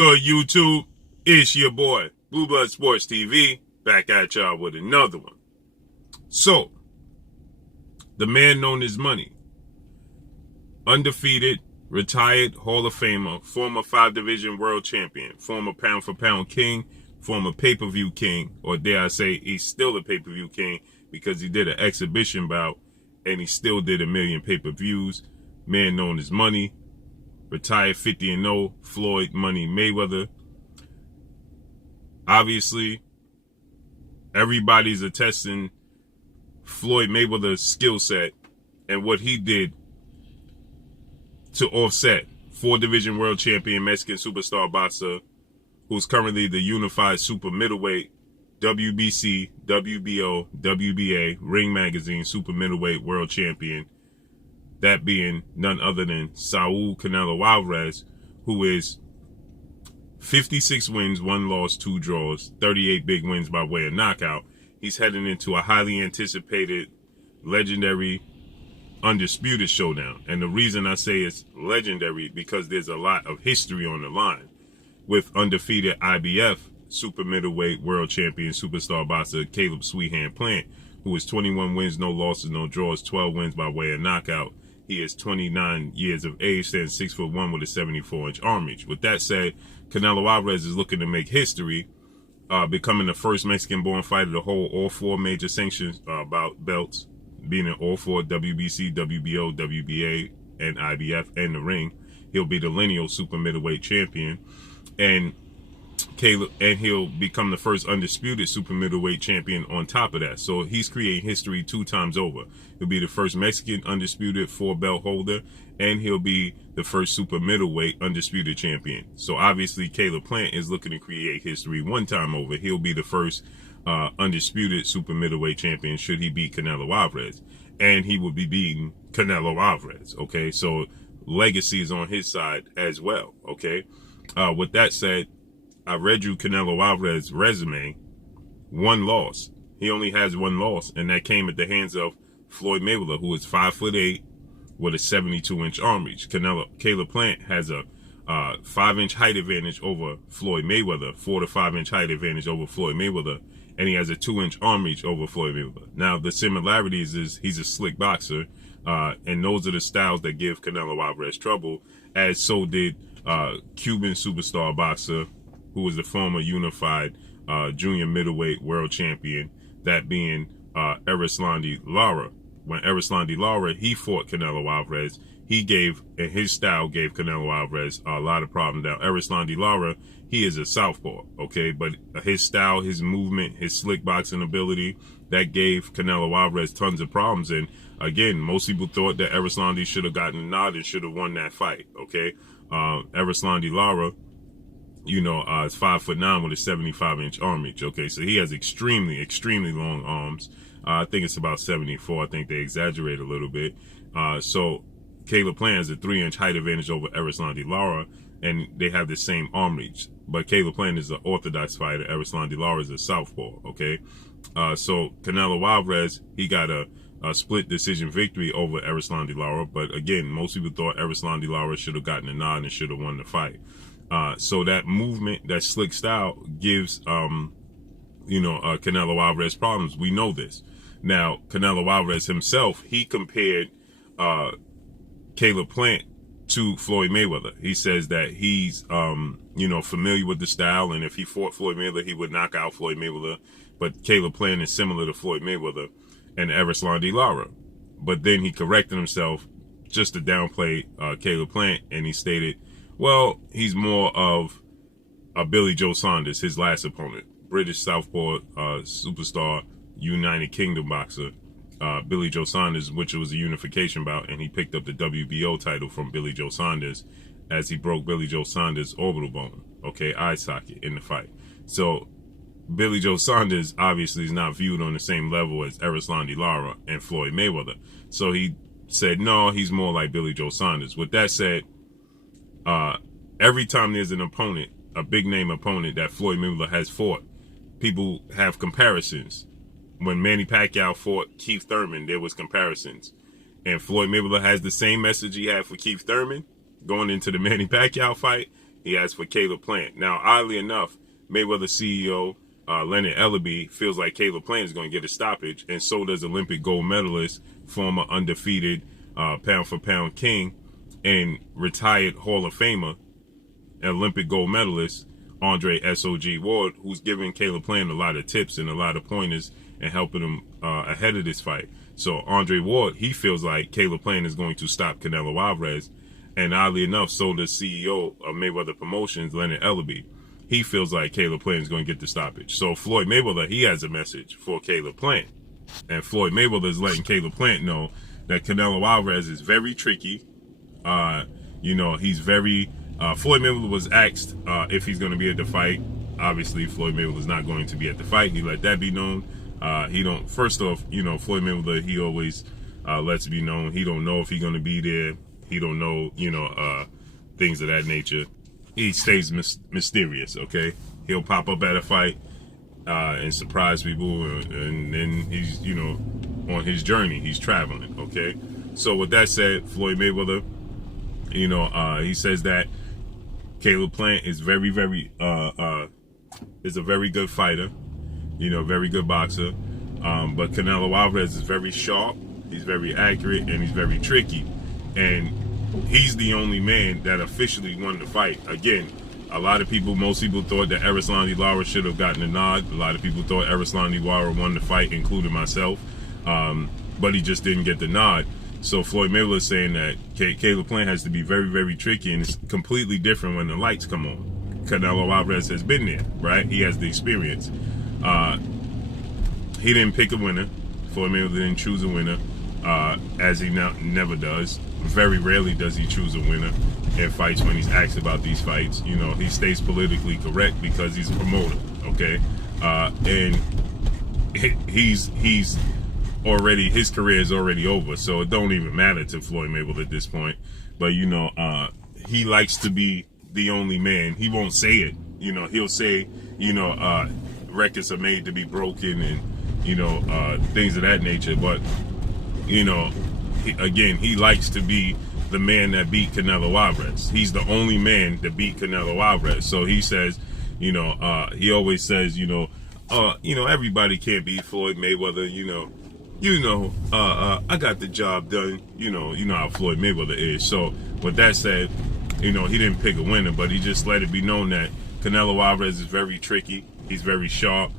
good, YouTube? It's your boy, Blue Blood Sports TV, back at y'all with another one. So, the man known as Money, undefeated, retired Hall of Famer, former 5-division world champion, former pound-for-pound king, former pay-per-view king, or dare I say, he's still a pay-per-view king because he did an exhibition bout and he still did 1 million pay-per-views. Man known as Money, retired 50-0, Floyd Money Mayweather. Obviously, everybody's attesting Floyd Mayweather's skill set and what he did to offset 4-division world champion Mexican superstar boxer, who's currently the unified super middleweight WBC, WBO, WBA, Ring Magazine super middleweight world champion. That being none other than Saul Canelo Alvarez, who is 56 wins, 1 loss, 2 draws, 38 big wins by way of knockout. He's heading into a highly anticipated, legendary, undisputed showdown. And the reason I say it's legendary because there's a lot of history on the line with undefeated IBF super middleweight world champion superstar boxer Caleb Sweethand Plant, who is 21 wins, no losses, no draws, 12 wins by way of knockout. He is 29 years of age, stands 6'1" with a 74-inch arm reach. With that said, Canelo Alvarez is looking to make history, becoming the first Mexican-born fighter to hold all 4 major sanctions belts, being in all 4 WBC, WBO, WBA, and IBF, and the ring. He'll be the lineal super middleweight champion, and he'll become the first undisputed super middleweight champion on top of that. So he's creating history 2 times over. He'll be the first Mexican undisputed 4-belt holder, and he'll be the first super middleweight undisputed champion. So obviously Caleb Plant is looking to create history 1 time over. He'll be the first undisputed super middleweight champion should he beat Canelo Alvarez, and he will be beating Canelo Alvarez. Okay, so legacy is on his side as well. Okay, with that said, I read you Canelo Alvarez's resume. 1 loss. He only has 1 loss, and that came at the hands of Floyd Mayweather, who is 5'8" with a 72-inch arm reach. Caleb Plant has a 5-inch height advantage over Floyd Mayweather, 4 to 5-inch height advantage over Floyd Mayweather, and he has a 2-inch arm reach over Floyd Mayweather. Now, the similarities is he's a slick boxer, and those are the styles that give Canelo Alvarez trouble, as so did Cuban superstar boxer, who was the former unified junior middleweight world champion, that being Erislandy Lara. When Erislandy Lara, he fought Canelo Alvarez, his style gave Canelo Alvarez a lot of problems. Now, Erislandy Lara, he is a southpaw, okay? But his style, his movement, his slick boxing ability, that gave Canelo Alvarez tons of problems. And again, most people thought that Erislandy should have gotten a nod and should have won that fight, okay? Erislandy Lara, you know, is 5'9" with a 75-inch arm reach. Okay, so he has extremely, extremely long arms. I think it's about 74. I think they exaggerate a little bit. So Caleb Plant has a 3-inch height advantage over Erislandy Lara, and they have the same arm reach. But Caleb Plant is an orthodox fighter. Erislandy Lara is a southpaw. Okay, so Canelo Alvarez, he got a split decision victory over Erislandy Lara. But again, most people thought Erislandy Lara should have gotten a nod and should have won the fight. So that movement, that slick style gives, Canelo Alvarez problems. We know this. Now, Canelo Alvarez himself, he compared Caleb Plant to Floyd Mayweather. He says that he's, familiar with the style, and if he fought Floyd Mayweather, he would knock out Floyd Mayweather. But Caleb Plant is similar to Floyd Mayweather and Erislandy Lara. But then he corrected himself just to downplay Caleb Plant, and he stated, well, he's more of a Billy Joe Saunders, his last opponent. British southpaw superstar, United Kingdom boxer, Billy Joe Saunders, which was a unification bout, and he picked up the WBO title from Billy Joe Saunders as he broke Billy Joe Saunders' orbital bone, okay, eye socket, in the fight. So Billy Joe Saunders obviously is not viewed on the same level as Erislandy Lara and Floyd Mayweather. So he said, no, he's more like Billy Joe Saunders. With that said, every time there's an opponent, a big name opponent that Floyd Mayweather has fought, people have comparisons. When Manny Pacquiao fought Keith Thurman, there was comparisons. And Floyd Mayweather has the same message he had for Keith Thurman going into the Manny Pacquiao fight. he has for Caleb Plant. Now, oddly enough, Mayweather CEO Leonard Ellerbe feels like Caleb Plant is going to get a stoppage, and so does Olympic gold medalist, former undefeated pound-for-pound king, and retired Hall of Famer, and Olympic gold medalist Andre S.O.G. Ward, who's giving Caleb Plant a lot of tips and a lot of pointers and helping him ahead of this fight. So Andre Ward, he feels like Caleb Plant is going to stop Canelo Alvarez. And oddly enough, so does CEO of Mayweather Promotions, Leonard Ellerbe. He feels like Caleb Plant is going to get the stoppage. So Floyd Mayweather, he has a message for Caleb Plant. And Floyd Mayweather is letting Caleb Plant know that Canelo Alvarez is very tricky. He's very... Floyd Mayweather was asked if he's going to be at the fight. Obviously, Floyd Mayweather is not going to be at the fight. He let that be known. First off, Floyd Mayweather, he always lets it be known. He don't know if he's going to be there. He don't know, things of that nature. He stays mysterious, okay? He'll pop up at a fight and surprise people, and then he's, on his journey. He's traveling, okay? So with that said, Floyd Mayweather, he says that Caleb Plant is very, very, is a very good fighter, very good boxer. But Canelo Alvarez is very sharp, he's very accurate, and he's very tricky. And he's the only man that officially won the fight. Again, most people thought that Erislandy Lara should have gotten a nod. A lot of people thought Erislandy Lara won the fight, including myself. But he just didn't get the nod. So Floyd Mayweather is saying that Caleb Plant has to be very, very tricky, and it's completely different when the lights come on. Canelo Alvarez has been there, right? He has the experience. He didn't pick a winner. Floyd Mayweather didn't choose a winner, as he never does. Very rarely does he choose a winner in fights when he's asked about these fights. He stays politically correct because he's a promoter, okay? And he's already, his career is already over, so it don't even matter to Floyd Mayweather at this point. But he likes to be the only man. He won't say it. He'll say records are made to be broken and things of that nature. But he likes to be the man that beat Canelo Alvarez. He's the only man that beat Canelo Alvarez. So he says, he always says, everybody can't beat Floyd Mayweather. I got the job done. You know how Floyd Mayweather is. So with that said, he didn't pick a winner, but he just let it be known that Canelo Alvarez is very tricky. He's very sharp.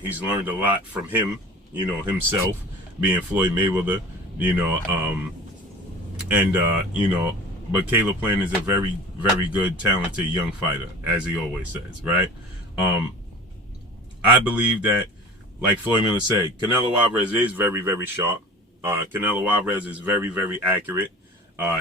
He's learned a lot from him, himself, being Floyd Mayweather, but Caleb Plant is a very, very good, talented young fighter, as he always says, right? I believe that, like Floyd Mayweather said, Canelo Alvarez is very, very sharp. Canelo Alvarez is very, very accurate.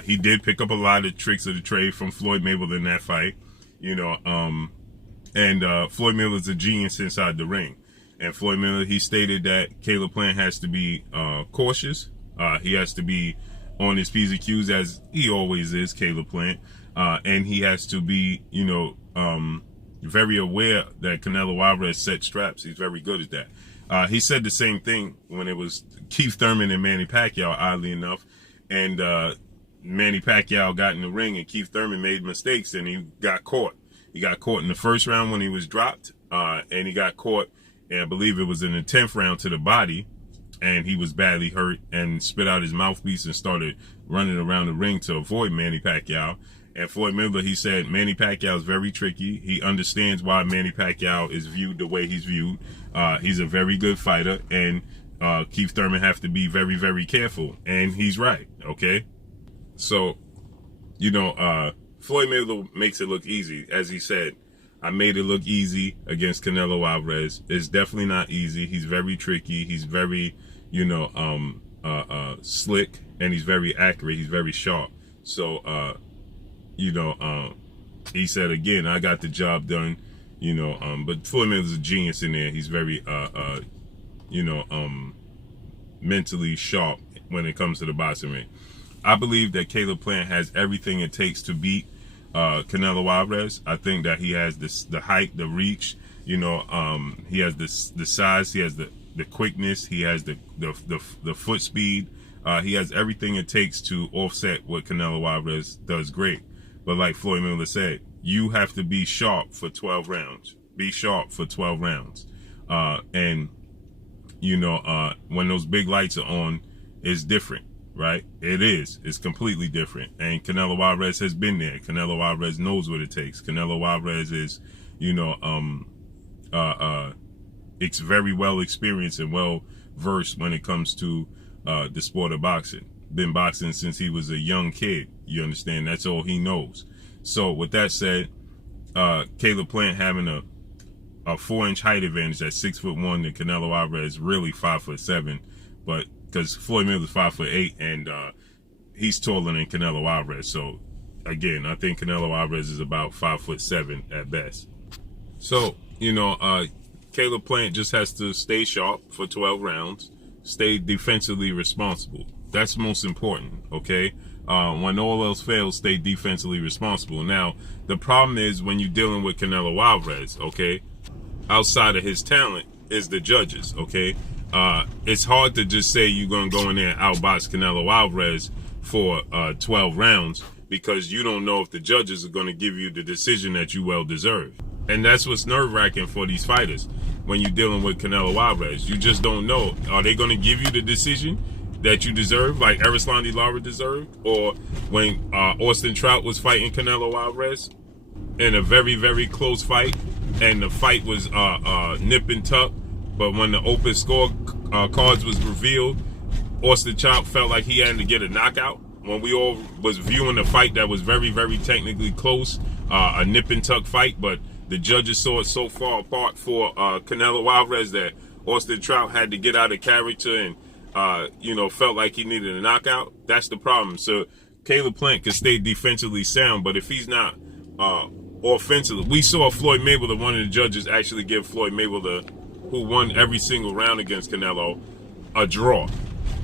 He did pick up a lot of tricks of the trade from Floyd Mayweather in that fight, and Floyd Mayweather's a genius inside the ring. And Floyd Mayweather, he stated that Caleb Plant has to be cautious. He has to be on his P's and Q's, as he always is, Caleb Plant. And he has to be, very aware that Canelo Alvarez set traps. He's very good at that. He said the same thing when it was Keith Thurman and Manny Pacquiao, oddly enough. And Manny Pacquiao got in the ring, and Keith Thurman made mistakes, and he got caught. He got caught in the first round when he was dropped, and he got caught, and I believe it was in the 10th round to the body, and he was badly hurt and spit out his mouthpiece and started running around the ring to avoid Manny Pacquiao. And Floyd Mayweather, he said Manny Pacquiao is very tricky. He understands why Manny Pacquiao is viewed the way he's viewed. He's a very good fighter, and Keith Thurman have to be very, very careful. And he's right, okay? So, Floyd Mayweather makes it look easy. As he said, I made it look easy against Canelo Alvarez. It's definitely not easy. He's very tricky. He's very, slick, and he's very accurate. He's very sharp. So, he said, again, I got the job done, but Floyd Mayweather's a genius in there. He's very, mentally sharp when it comes to the boxing ring. I believe that Caleb Plant has everything it takes to beat Canelo Alvarez. I think that he has the height, the reach, he has the size, he has the quickness, he has the foot speed. He has everything it takes to offset what Canelo Alvarez does great. But like Floyd Mayweather said, you have to be sharp for 12 rounds. Be sharp for 12 rounds. And, you know, when those big lights are on, it's different, right? It is. It's completely different. And Canelo Alvarez has been there. Canelo Alvarez knows what it takes. Canelo Alvarez is, you know, it's very well experienced and well versed when it comes to the sport of boxing. Been boxing since he was a young kid. You understand? That's all he knows. So with that said, Caleb Plant having a 4-inch height advantage at 6'1", and Canelo Alvarez really 5'7", but because Floyd Mayweather's 5'8", and he's taller than Canelo Alvarez. So again, I think Canelo Alvarez is about 5'7" at best. So, you know, Caleb Plant just has to stay sharp for 12 rounds, stay defensively responsible. That's most important, okay? When all else fails, stay defensively responsible. Now, the problem is when you're dealing with Canelo Alvarez, okay, outside of his talent is the judges, okay? It's hard to just say you're going to go in there and outbox Canelo Alvarez for 12 rounds because you don't know if the judges are going to give you the decision that you well deserve. And that's what's nerve-wracking for these fighters when you're dealing with Canelo Alvarez. You just don't know. Are they going to give you the decision that you deserve, like Erislandy Lara deserved? Or when Austin Trout was fighting Canelo Alvarez in a very, very close fight, and the fight was nip and tuck, but when the open score cards was revealed, Austin Trout felt like he had to get a knockout. When we all was viewing the fight that was very, very technically close, a nip and tuck fight, but the judges saw it so far apart for Canelo Alvarez that Austin Trout had to get out of character and you know, felt like he needed a knockout. That's the problem. So Caleb Plant can stay defensively sound, but if he's not offensively, we saw Floyd Mayweather, one of the judges, actually give Floyd Mayweather, who won every single round against Canelo, a draw.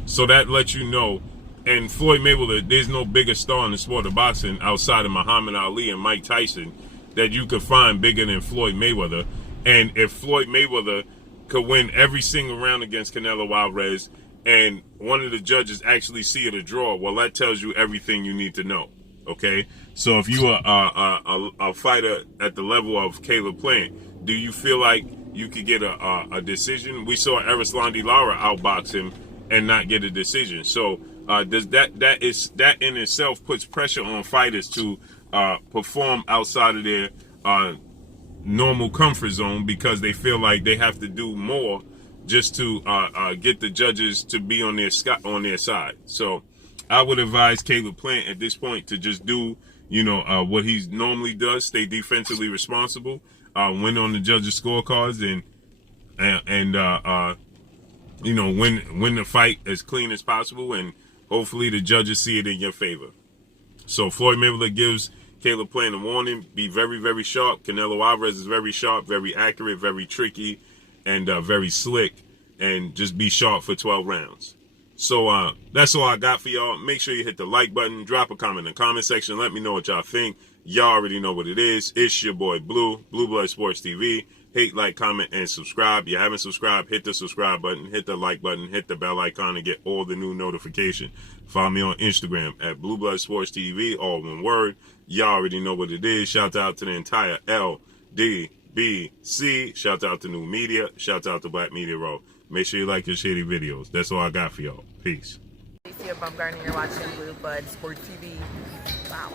So that lets you know. And Floyd Mayweather, there's no bigger star in the sport of boxing outside of Muhammad Ali and Mike Tyson that you could find bigger than Floyd Mayweather. And if Floyd Mayweather could win every single round against Canelo Alvarez, and one of the judges actually see it a draw, well, that tells you everything you need to know, okay? So if you are a fighter at the level of Caleb Plant, do you feel like you could get a decision? We saw Erislandy Lara outbox him and not get a decision. So does that in itself puts pressure on fighters to perform outside of their normal comfort zone because they feel like they have to do more just to get the judges to be on their side. So I would advise Caleb Plant at this point to just do, you know, what he normally does, stay defensively responsible, win on the judges' scorecards, and you know, win the fight as clean as possible, and hopefully the judges see it in your favor. So Floyd Mayweather gives Caleb Plant a warning: be very, very sharp. Canelo Alvarez is very sharp, very accurate, very tricky, and very slick, and just be sharp for 12 rounds. So that's all I got for y'all. Make sure you hit the like button, drop a comment in the comment section, let me know what y'all think. Y'all already know what it is. It's your boy Blue Blood Sports TV. Hate, like, comment, and subscribe. If you haven't subscribed, hit the subscribe button, hit the like button, hit the bell icon to get all the new notifications. Follow me on Instagram at Blue Blood Sports TV, all one word. Y'all already know what it is. Shout out to the entire LDBC. Shout out to New Media. Shout out to Black Media Row. Make sure you like your shitty videos. That's all I got for y'all. Peace. You're watching Blue Blood Sports TV. Wow.